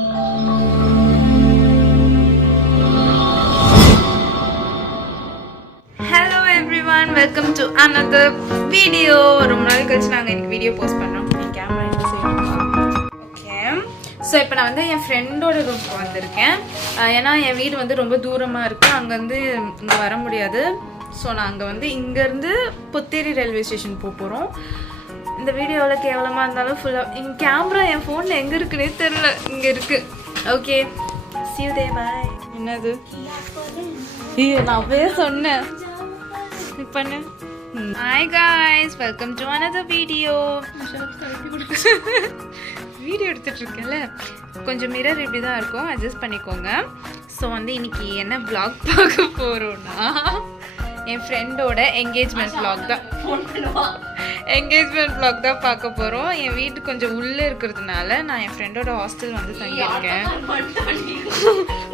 Hello everyone, welcome to another video. ரொம்ப நாள் கழிச்சு நாங்க இன்னைக்கு வீடியோ போஸ்ட் பண்றோம். என் கேமரா இந்த சைடு. ஓகே. சோ இப்போ நான் வந்து என் ஃப்ரெண்டோட ரூமுக்கு வந்திருக்கேன். ஏன்னா என் வீடு வந்து ரொம்ப தூரமா இருக்கு. அங்க வந்து இங்க வர முடியாது. சோ நாங்க வந்து இங்க இருந்து புத்தேரி ரயில்வே ஸ்டேஷன் போறோம். இந்த வீடியோல கேவலமா இருந்தாலும் ஃபுல்லா என் கேமரா என் ஃபோன்ல எங்க இருக்குனே தெரியல. இங்க இருக்கு. Okay. See you there, bye. என்னது? நான் அப்படியே சொன்னேன். பண்ணு. Hi guys, welcome to another video. Video எடுத்துட்டு இருக்கேன்ல, கொஞ்சம் மிரர் இப்படி தான் இருக்கும், அட்ஜஸ்ட் பண்ணிக்கோங்க. ஸோ வந்து இன்னைக்கு என்ன vlog பார்க்க போறோம்னா, என் ஃப்ரெண்டோட என்கேஜ்மெண்ட் vlog தான். என்கேஜ்மெண்ட் vlog தான் பார்க்க போறோம். என் வீட்டு கொஞ்சம் உள்ள இருக்கிறதுனால நான் என் ஃப்ரெண்டோட ஹாஸ்டல் வந்து தங்கியிருக்கேன்.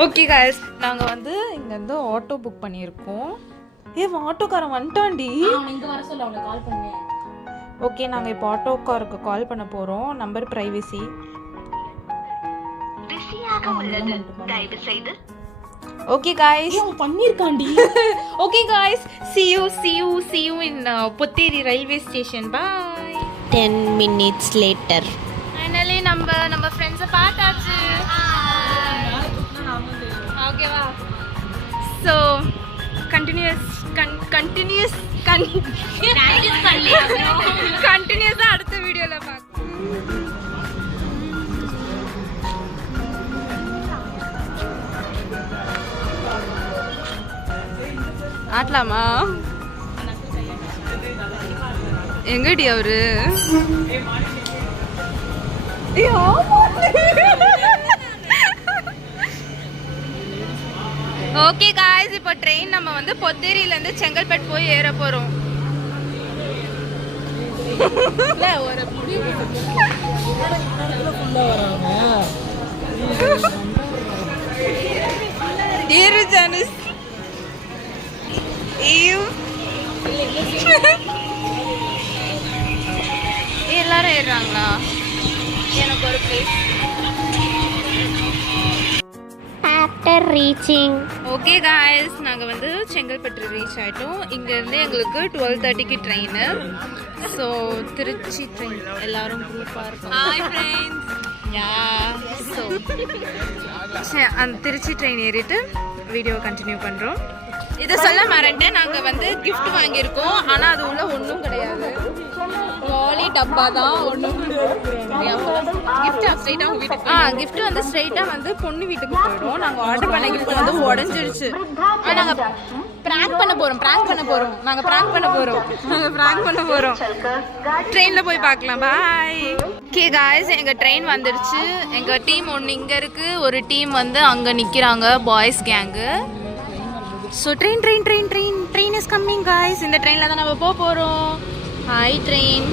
ஓகே guys, நாங்க வந்து இங்க இருந்து ஆட்டோ புக் பண்ணியிருக்கோம். ஆட்டோக்காரன் வந்துட்டான்டி. இங்க வர சொல்ல அவளை கால் பண்ணேன். ஓகே, நாங்க இப்போ ஆட்டோக்காருக்கு கால் பண்ண போறோம். நம்பர் பிரைவசி பிஸியாக உள்ளது, தயவு செய்து. ஓகே गाइस, அவன் பண்ணிருக்கான்டி. Okay guys, see you in Putheri railway station. Bye. 10 minutes later. Finally நம்ம ஃப்ரெண்ட்ஸை பார்த்தாச்சு. ஓகேவா? ஸோ கண்டினியூஸா அடுத்த வீடியோல பார்க்கலாம். ஆட்டலாமா? எங்கடி அவரு? ஓகே गाइस, இப்போ ட்ரெயின் நம்ம வந்து பொத்தேரியில இருந்து செங்கல்பட்டு போய் ஏற போறோம். இல்ல ஒரு முடிவு ஏறு ஜானிஸ். எல்லாரும் ஏறுறாங்களா? எனக்கு ஒரு place. After reaching. Okay guys, நாங்க வந்து செங்கல்பட்டு ரீச் ஆயிட்டோம். இங்க இருந்து எங்களுக்கு 12:30க்கு ட்ரெயின். ஸோ திருச்சி ட்ரெயின் எல்லாரும் குரூப்பா இருக்கோம். Hi friends. யா, ஸோ அந்த திருச்சி ட்ரெயின் ஏறிட்டு வீடியோ கண்டினியூ பண்றோம். இதை சொல்ல மறந்துட்டேன், நாங்க வந்து கிஃப்ட் வாங்கியிருக்கோம். ஆனா அது உள்ள ஒன்றும் கிடையாது, வாலி டப்பா தான். ஒன்றும் கிஃப்ட் வந்து ஸ்ட்ரைட்டா வந்து பொண்ணு வீட்டுக்கு போயிடும். நாங்க ஆர்டர் பண்ண கிஃப்ட் வந்து உடஞ்சிருச்சு. நாங்க பிராங்க் பண்ண போறோம். ட்ரெயின்ல போய் பார்க்கலாம். பாய். ஓகே गाइस, எங்க ட்ரெயின் வந்துருச்சு. எங்க டீம் ஒன்று இங்க இருக்கு, ஒரு டீம் வந்து அங்க நிக்கிறாங்க, boys gang. So train is coming guys. இந்த ட்ரெயினில் தான் நம்ம போகிறோம். Hi train.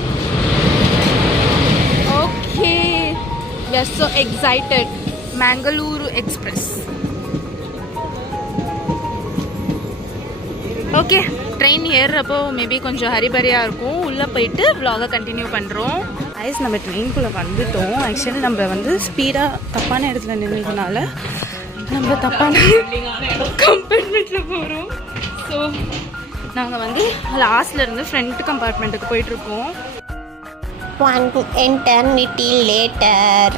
Okay, we are so excited. Mangaluru Express. Okay, train ஏறுறப்போ மேபி கொஞ்சம் ஹரிபரியாக இருக்கும். உள்ளே போயிட்டு vlog-ஐ கண்டினியூ பண்ணுறோம். गाइस, நம்ம ட்ரெயின்குள்ளே வந்துட்டோம். ஆக்சுவலி நம்ம வந்து ஸ்பீடாக தப்பான இடத்துல நின்றதுனால நம்ம தப்பான கம்பார்ட்மெண்ட்டில் போகிறோம். ஸோ நாங்கள் வந்து லாஸ்ட்ல இருந்து ஃப்ரண்ட் கம்பார்ட்மெண்ட்டுக்கு போயிட்டுருக்கோம். 1 eternity later.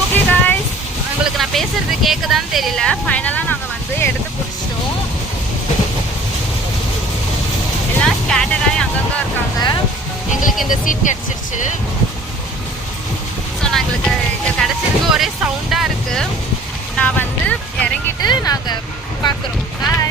ஓகே गाइस, உங்களுக்கு நான் பேசுறது கேட்குதான்னு தெரியல. ஃபைனலாக நாங்கள் வந்து எடுத்து பிடிச்சிட்டோம். எல்லாம் ஸ்கேட்டராகி அங்கங்கே இருக்காங்க. எங்களுக்கு இந்த சீட் கிடச்சிருச்சு. ஸோ நாங்களுக்கு இது கிடச்சிருக்கு. ஒரே சவுண்டாக இருக்குது. நான் வந்து இறங்கிட்டு நாங்கள் பார்க்குறோம். பாய்.